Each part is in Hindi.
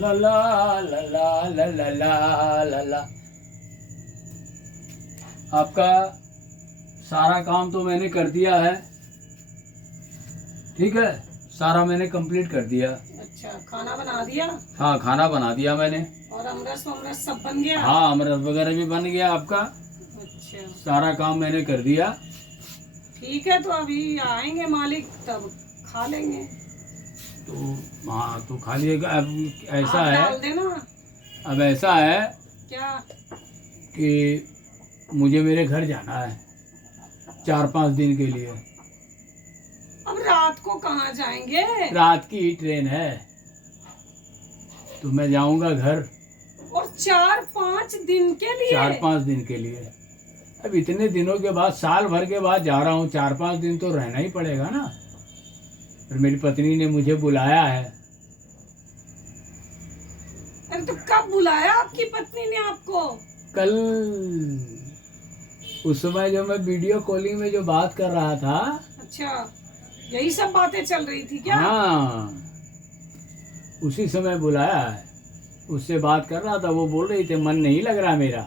ला ला ला ला ला ला ला ला ला। आपका सारा काम तो मैंने कर दिया है, ठीक है, सारा मैंने कंप्लीट कर दिया। अच्छा, खाना बना दिया? हाँ, खाना बना दिया मैंने। और अमरस वमरस सब बन गया? हाँ, अमरस वगैरह भी बन गया आपका। अच्छा, सारा काम मैंने कर दिया। ठीक है, तो अभी आएंगे मालिक तब खा लेंगे। तो हाँ, तो खा लिएगा। अब ऐसा आप है, डाल देना। अब ऐसा है क्या? कि मुझे मेरे घर जाना है 4-5 दिन के लिए। अब रात को कहाँ जाएंगे? रात की ही ट्रेन है, तो मैं जाऊंगा घर। और 4-5 दिन के लिए? 4-5 दिन के लिए। अब इतने दिनों के बाद, साल भर के बाद जा रहा हूँ, 4-5 दिन तो रहना ही पड़ेगा ना। और मेरी पत्नी ने मुझे बुलाया है। अरे तो कब बुलाया आपकी पत्नी ने आपको? कल, उस समय जो मैं वीडियो कॉलिंग में जो बात कर रहा था। अच्छा, यही सब बातें चल रही थी क्या? हाँ, उसी समय बुलाया है। उससे बात कर रहा था, वो बोल रही थी मन नहीं लग रहा मेरा।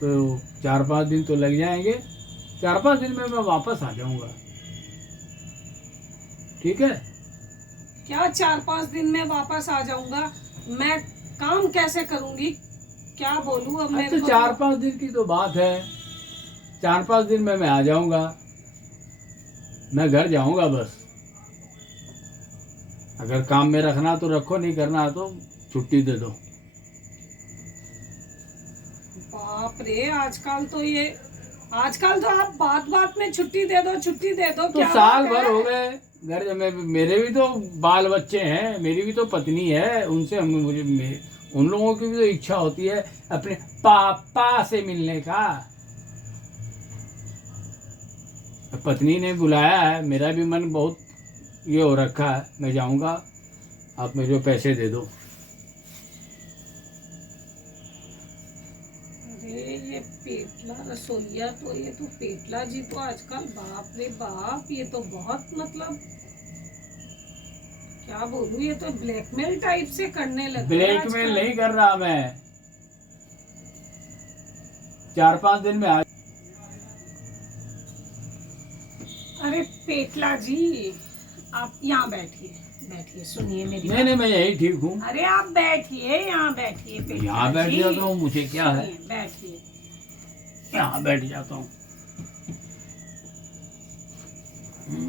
तो 4-5 दिन तो लग जाएंगे। 4-5 दिन में मैं वापस आ जाऊंगा, ठीक है। क्या 4-5 दिन में वापस आ जाऊंगा? मैं काम कैसे करूंगी? क्या बोलूं अब मेरे तो को? 4-5 दिन की तो बात है। 4-5 दिन में मैं आ जाऊंगा। मैं घर जाऊंगा बस। अगर काम में रखना तो रखो, नहीं करना तो छुट्टी दे दो। बाप रे, आजकल तो आप बात बात में छुट्टी दे दो, छुट्टी दे दो। तो क्या साल बात भर है? हो गए घर में। मेरे भी तो बाल बच्चे हैं, मेरी भी तो पत्नी है। उनसे उन लोगों की भी तो इच्छा होती है अपने पापा से मिलने का। पत्नी ने बुलाया है, मेरा भी मन बहुत ये हो रखा है। मैं जाऊंगा, आप मुझे पैसे दे दो। अरे ये पेटला रसोईया तो, ये तो पेटला जी तो आजकल बाप रे बाप, ये तो बहुत मतलब क्या बोलूं, ये तो ब्लैकमेल टाइप से करने लगे ब्लैकमेल आजकल। नहीं कर रहा मैं। 4-5 दिन में आ। अरे पेटला जी, आप यहाँ बैठिए, बैठिए, सुनिए मेरी नहीं नहीं, बात। मैं यही ठीक हूँ। अरे आप बैठिए, यहाँ बैठिए पेटला यहाँ बैठ जी। जाता हूँ, मुझे क्या है। सुनिए, बैठिए। यहाँ बैठ जाता हूँ।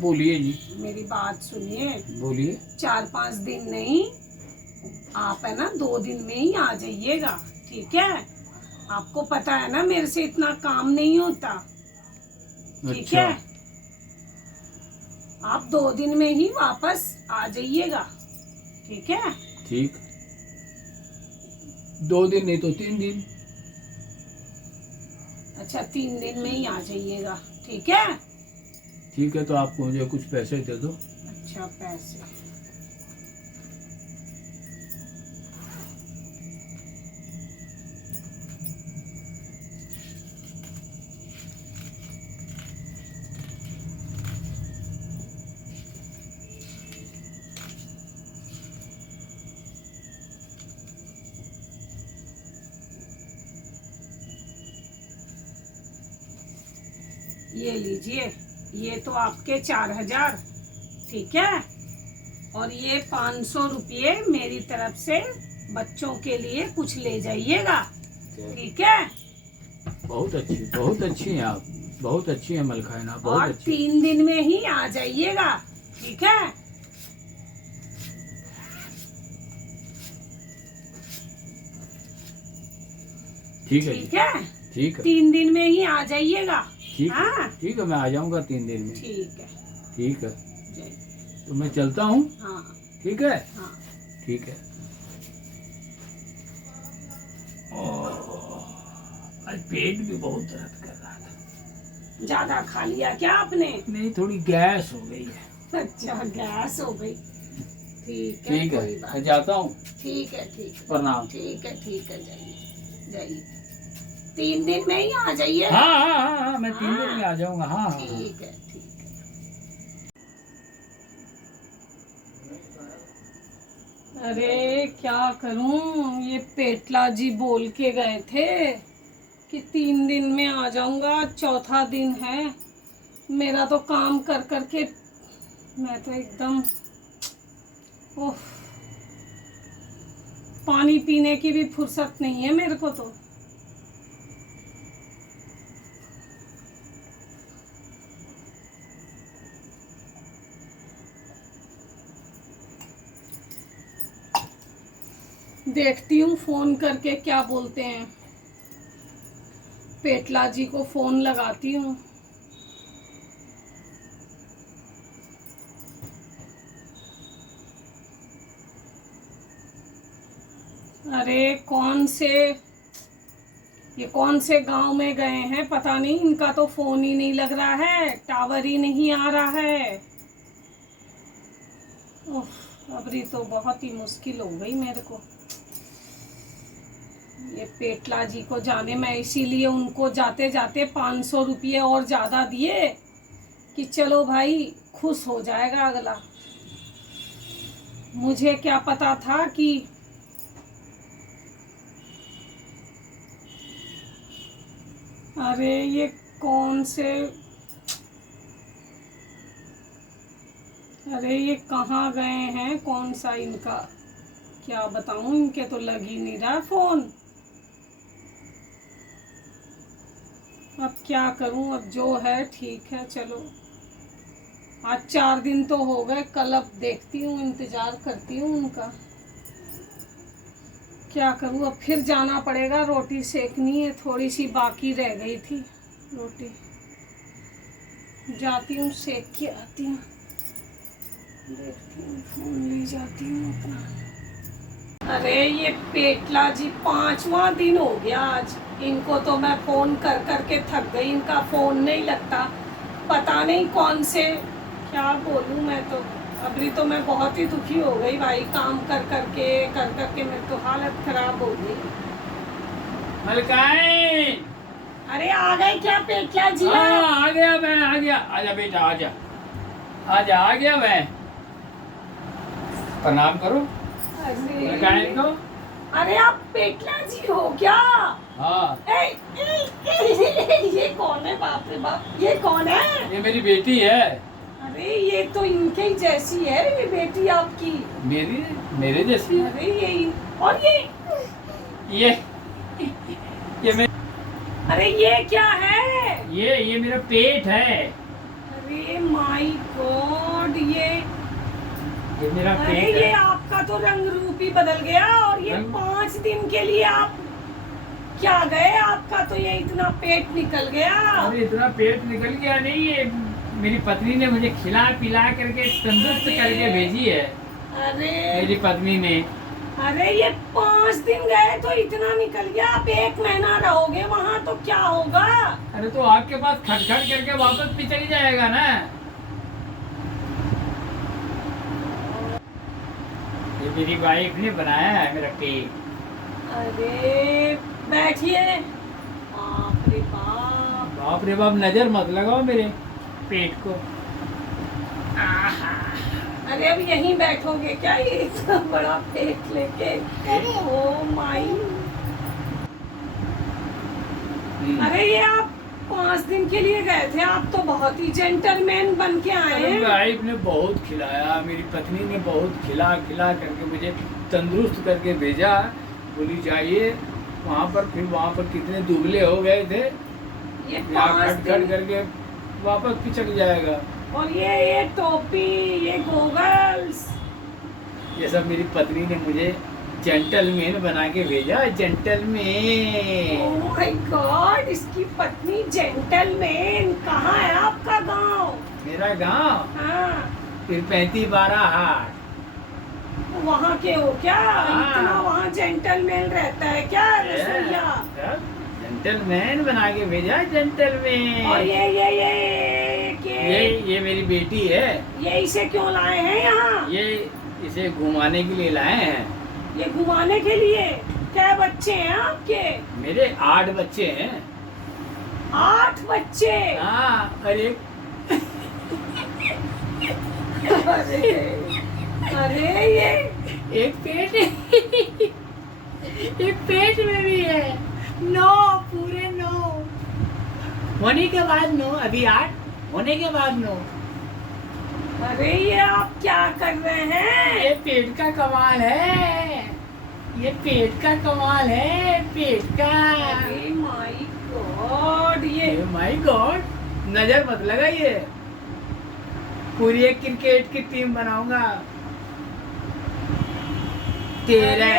बोलिए जी। मेरी बात सुनिए। बोलिए। 4-5 दिन नहीं, आप है ना 2 दिन में ही आ जाइएगा, ठीक है। आपको पता है ना मेरे से इतना काम नहीं होता, ठीक अच्छा। है। आप 2 दिन में ही वापस आ जाइएगा, ठीक है। ठीक, 2 दिन नहीं तो 3 दिन। अच्छा, 3 दिन में ही आ जाइएगा, ठीक है। ठीक है, तो आप मुझे कुछ पैसे दे दो। अच्छा, पैसे? ये लीजिए, ये तो आपके 4,000, ठीक है। और ये 500 रुपये मेरी तरफ से बच्चों के लिए कुछ ले जाइएगा, ठीक है। बहुत अच्छी हैं आप, बहुत अच्छी हैं मलखाना, बहुत और अच्छी। 3 दिन में ही आ जाइएगा, ठीक है। ठीक है, ठीक है, ठीक है, 3 दिन में ही आ जाइएगा। ठीक है, हाँ, ठीक है, मैं आ जाऊंगा 3 दिन में। ठीक है। ठीक है, जय। तो मैं चलता हूँ। हाँ ठीक है, हाँ। ठीक है। आज पेट भी बहुत दर्द कर रहा था। ज्यादा खा लिया क्या आपने? नहीं, थोड़ी गैस हो गई है। अच्छा, गैस हो गई। ठीक है, ठीक कोई है, बात। मैं जाता हूँ। ठीक है, ठीक है, प्रणाम। ठीक है, ठीक है, जाइए, जाइए। 3 दिन में ही आ जाइए। हाँ हाँ हाँ हाँ, मैं 3 दिन में आ जाऊंगा। हाँ हाँ, ठीक है, ठीक है। अरे क्या करूं, ये पेटला जी बोल के गए थे कि 3 दिन में आ जाऊंगा, चौथा दिन है। मेरा तो काम कर कर के मैं तो एकदम ओह, पानी पीने की भी फुर्सत नहीं है मेरे को तो। देखती हूँ फोन करके क्या बोलते हैं, पेटला जी को फोन लगाती हूँ। अरे ये कौन से गांव में गए हैं पता नहीं, इनका तो फोन ही नहीं लग रहा है, टावर ही नहीं आ रहा है। अबरी तो बहुत ही मुश्किल हो गई मेरे को। ये पेटला जी को जाने, मैं इसीलिए उनको जाते जाते 500 रुपये और ज्यादा दिए कि चलो भाई खुश हो जाएगा अगला। मुझे क्या पता था कि अरे ये कौन से, अरे ये कहाँ गए हैं, कौन सा इनका क्या बताऊं, इनके तो लग ही नहीं रहा फोन। अब क्या करूं, अब जो है ठीक है। चलो आज 4 दिन तो हो गए, कल अब देखती हूँ, इंतजार करती हूँ उनका। क्या करूँ, अब फिर जाना पड़ेगा, रोटी सेकनी है, थोड़ी सी बाकी रह गई थी रोटी। जाती हूँ सेक के आती हूँ, देखती हूँ फोन ले जाती हूँ अपना। अरे ये पेटला जी 5वां दिन हो गया आज, इनको तो मैं फोन कर कर के थक गई, इनका फोन नहीं लगता। पता नहीं कौन से, क्या बोलूँ मैं तो। अभी तो मैं बहुत ही दुखी हो गई भाई, काम कर कर के मेरी तो हालत खराब हो गई। मलकाई, अरे आ गए क्या पेटला जी? हाँ आ गया मैं, आ गया। आजा बेटा आजा, आजा आ गया मैं। प्रणाम करो मलकाई को। अरे आप पेटला जी हो क्या? हाँ। ये कौन है, बाप रे बाप, ये कौन है? ये मेरी बेटी है। अरे ये तो इनके ही जैसी है ये बेटी आपकी। मेरे जैसी है। अरे यही, और ये मैं, अरे ये क्या है? ये मेरा पेट है। अरे माय गॉड, ये मेरा अरे पेट ये है। आपका तो रंग रूप ही बदल गया। और ये 5 दिन के लिए आप क्या गए, आपका तो ये इतना पेट निकल गया। अरे इतना पेट निकल गया नहीं, ये मेरी पत्नी ने मुझे खिला पिला करके तंदुरुस्त करके भेजी है। अरे मेरी पत्नी ने। अरे ये 5 दिन गए तो इतना निकल गया, आप 1 महीना रहोगे वहाँ तो क्या होगा? अरे तो आपके पास खटखट करके वापस भी चली जाएगा ना। ये मेरी वाइफ ने बनाया है मेरा पेट। अरे बैठिए। बाप रे बाप, बाप रे बाप, नजर मत लगाओ मेरे पेट को। अरे अब यहीं बैठोगे क्या, ये इतना बड़ा पेट लेके? ओ माई, अरे ये आप 5 दिन के लिए गए थे, आप तो बहुत ही जेंटलमैन बन के आए हैं। वाइफ ने बहुत खिलाया, मेरी पत्नी ने बहुत खिला करके मुझे तंदुरुस्त करके भेजा। बोली जाइए वहाँ पर, फिर वहाँ पर कितने दुबले हो गए थे, ये यहाँ खट करके वापस पिचक जाएगा। और ये टोपी, ये गोगल्स, ये सब मेरी पत्नी ने मुझे जेंटलमैन बना के भेजा। जेंटलमैन। ओह माय गॉड, इसकी पत्नी जेंटलमैन। कहाँ है आपका गांव? मेरा गांव हाँ, फिर 35-12 हाट। वहाँ के हो क्या? हाँ। इतना वहाँ जेंटलमैन रहता है क्या रसोइया? जेंटलमैन बना के भेजा, जेंटलमैन। और ये मेरी बेटी है। ये इसे क्यों लाए हैं यहाँ? ये इसे घुमाने के लिए लाए हैं। ये घुमाने के लिए? क्या बच्चे हैं आपके? मेरे 8 बच्चे हैं। 8 बच्चे? हाँ। अरे अरे ये एक पेट एक पेट में भी है। 9 पूरे 9 होने के बाद 9, अभी 8 होने के बाद 9। अरे ये आप क्या कर रहे हैं? ये पेट का कमाल है, ये पेट का कमाल है, पेट का। अरे माय गॉड, ये माय गॉड, नजर मत लगाइए, पूरी एक क्रिकेट की टीम बनाऊंगा। तेरे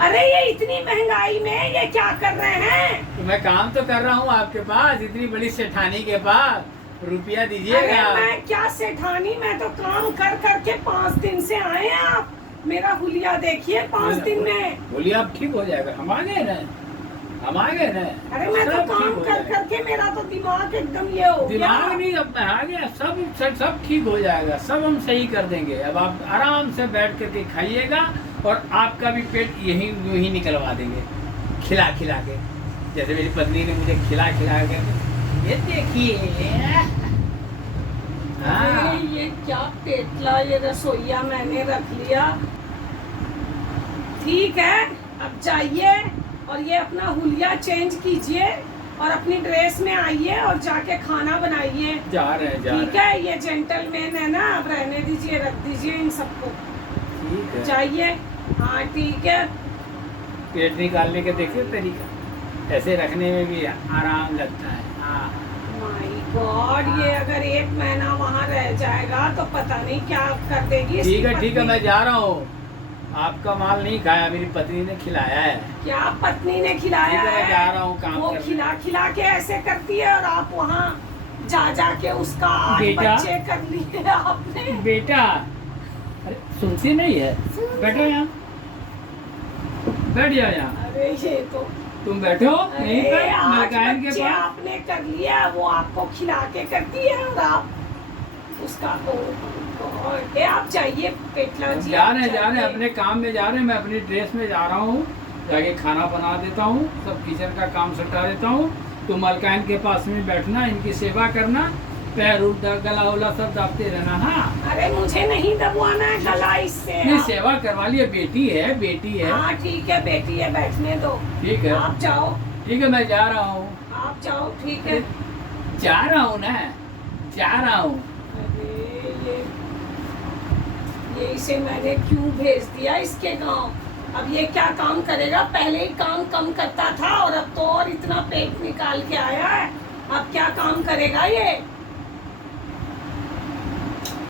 अरे ये इतनी महंगाई में ये क्या कर रहे हैं? तो मैं काम तो कर रहा हूँ आपके पास, इतनी बड़ी सेठानी के पास, रुपया अरे दीजिएगा। मैं क्या सेठानी, मैं तो काम कर करके 5 दिन से आए हैं। आप मेरा हुलिया देखिए 5 दिन में। बोलिए अब ठीक हो जाएगा, हम आ गए ना, हम आ गए ना। अरे मैं तो सब काम ठीक हो कर जाएगा। करके मेरा तो दिमाग एकदम ये हो गया। दिमाग नहीं, अब मैं आ गया, सब ठीक हो जाएगा, सब हम सही कर देंगे। अब आप आराम से बैठ करके खाइएगा और आपका भी पेट यही यूं ही निकलवा देंगे, खिला खिला के, जैसे मेरी पत्नी ने मुझे खिला खिला के। ये देखिए, हाँ। अरे ये क्या पेटला, ये रसोईया मैंने रख लिया। ठीक है, अब जाइए और ये अपना हुलिया चेंज कीजिए और अपनी ड्रेस में आइए और जाके खाना बनाइए। जा रहे हैं, जा ठीक रहे हैं। है, ये जेंटलमैन है ना, अब रहने दीजिए, रख दीजिए इन सबको। ठीक है, जाइए। हाँ ठीक है। पेट निकालने के देखिए तरीका, ऐसे रखने में भी आराम लगता है। हाँ, माय गॉड, ये अगर 1 महीना वहाँ रह जाएगा तो पता नहीं क्या कर देगी इसकी ठीक है, ठीक है, पत्नी। मैं जा रहा हूँ। आपका माल नहीं खाया, मेरी पत्नी ने खिलाया है। क्या पत्नी ने खिलाया ठीक है, मैं है? जा रहा हूँ काम वो करने। खिला खिला के ऐसे करती है और आप वहाँ जा जा के उसका 8 बेटा। बच्चे कर लिए आपने। बेटा, अरे सुनती नहीं है, बैठो यहाँ, बैठ जाओ यहाँ। अरे ये तो, तुम बैठो यहीं अरे पर 8 मकान के बच्चे पास। आपने कर लिया, वो आपको खिला के करती है और आप उसका ये आप जाइए पेटला जी। जा आप रहे हैं, जा रहे हैं, जाइए। अपने काम में जा रहे हैं, मैं अपनी ड्रेस में जा रहा हूँ, जाके खाना बना देता हूँ, सब किचन का काम सटा देता हूँ। तुम मलकान के पास में बैठना, इनकी सेवा करना, पैर उठ गला उला सब दाबते रहना। हाँ, अरे मुझे नहीं दबवाना है गला इससे। नहीं, सेवा करवा लिया, बेटी है, बेटी है। हाँ ठीक है, बेटी है, बैठने दो। ठीक है, आप जाओ, ठीक है, मैं जा रहा हूँ, आप जाओ, ठीक है। जा रहा हूँ ना, जा रहा हूँ। अरे ये इसे मैंने क्यों भेज दिया इसके गांव? अब ये क्या काम करेगा? पहले ही काम कम करता था और अब तो और इतना पेट निकाल के आया है। अब क्या काम करेगा ये?